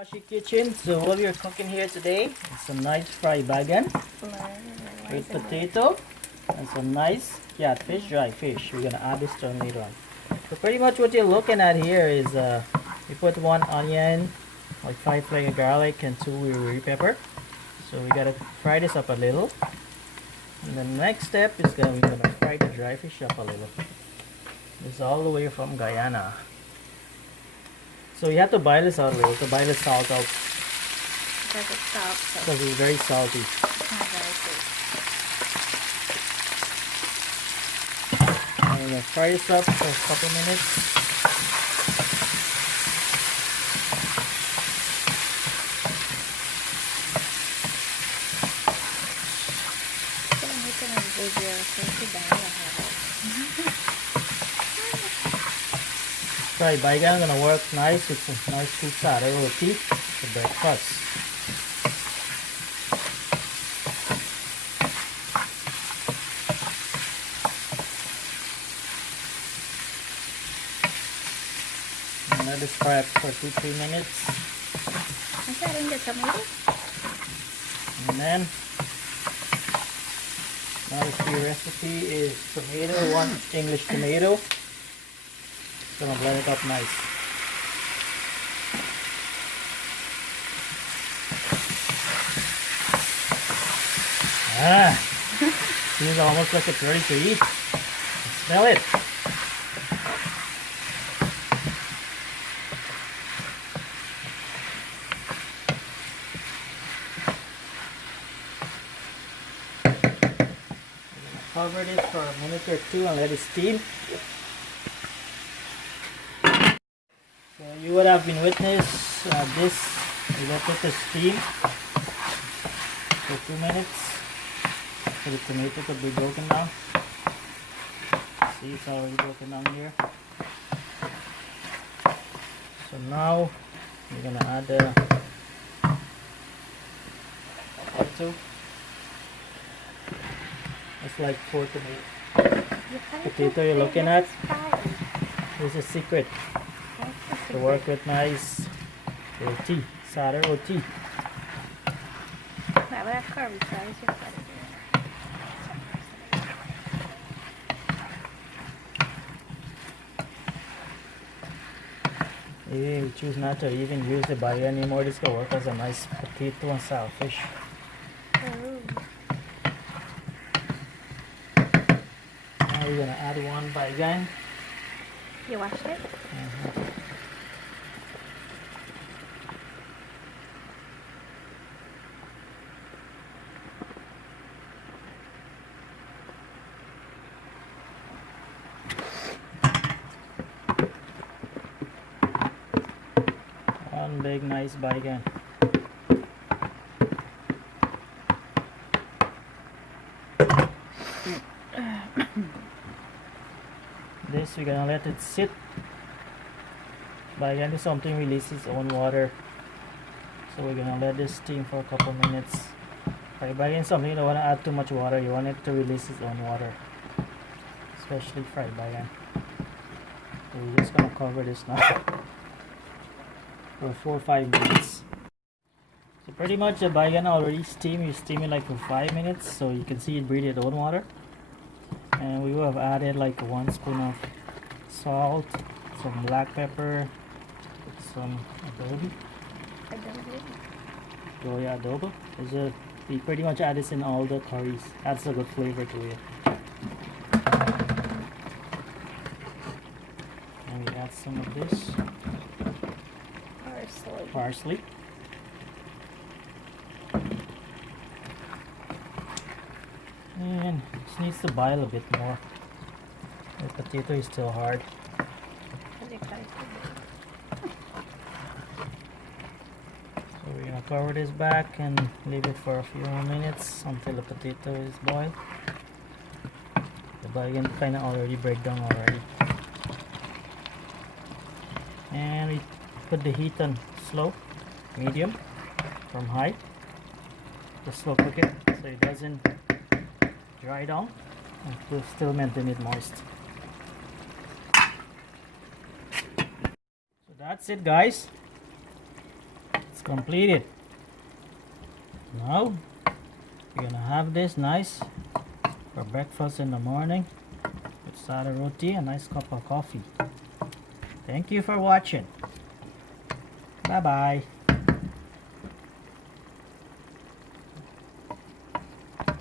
Washi kitchen. So what we are cooking here today is some nice fried baigan with potato and some nice catfish, dry fish. We're gonna add this to them later on. So pretty much what you're looking at here is we put 1 onion, like 5 flakes of garlic and 2 red pepper. So we gotta fry this up a little. And the next step is we're gonna fry the dry fish up a little. This is all the way from Guyana. So you have to boil this out a little to boil the salt out. Because it's salt. So Because it's very salty. it's not very sweet. I'm gonna fry this up for a couple minutes. Kaya ito ng video. So si Daya habang. Fried baigan gonna work nice with some nice sweet sour roti for breakfast. And let this fry up for 2-3 minutes. Ang saring the tomato? And then now the key recipe is tomato, 1 English tomato. Gonna blend it up nice. Seems almost like it's ready to eat. Smell it. Cover this for a minute or 2 and let it steam. So you would have been witness this. We let it steam for 2 minutes for the tomato to be broken down. See, it's already broken down here. So now we're gonna add the potato. It's like 4 potato you're looking at. This is secret. To work with nice roti, sour roti. Wala curry size yung pwede. If you choose not to even use the baigan anymore, this can work as a nice potato and sour fish. Now we're gonna add 1 baigan. You washed it? One big nice baigan. This we're gonna let it sit. Baigan is something releases its own water. So we're gonna let this steam for a couple minutes. Baigan is something you don't wanna add too much water, you want it to release its own water. Especially fried baigan. So we're just gonna cover this now for 4 or 5 minutes. So pretty much the baigan already steamed. You steam it like for 5 minutes, so you can see it breathe its own water. And we will have added like 1 spoon of salt, some black pepper, some adobo. Goya adobo. We pretty much add this in all the curries. Adds a good flavor to it. And we add some of this parsley. And this needs to boil a bit more. The potato is still hard. So we're gonna cover this back and leave it for a few more minutes until the potato is boiled. The baigan kind of already break down already. And we put the heat on slow, medium, from high. Just slow cook it so it doesn't dry down and we'll still maintain it moist. So that's it, guys. It's completed. Now you're gonna have this nice for breakfast in the morning with sada roti, a nice cup of coffee. Thank you for watching. Bye bye.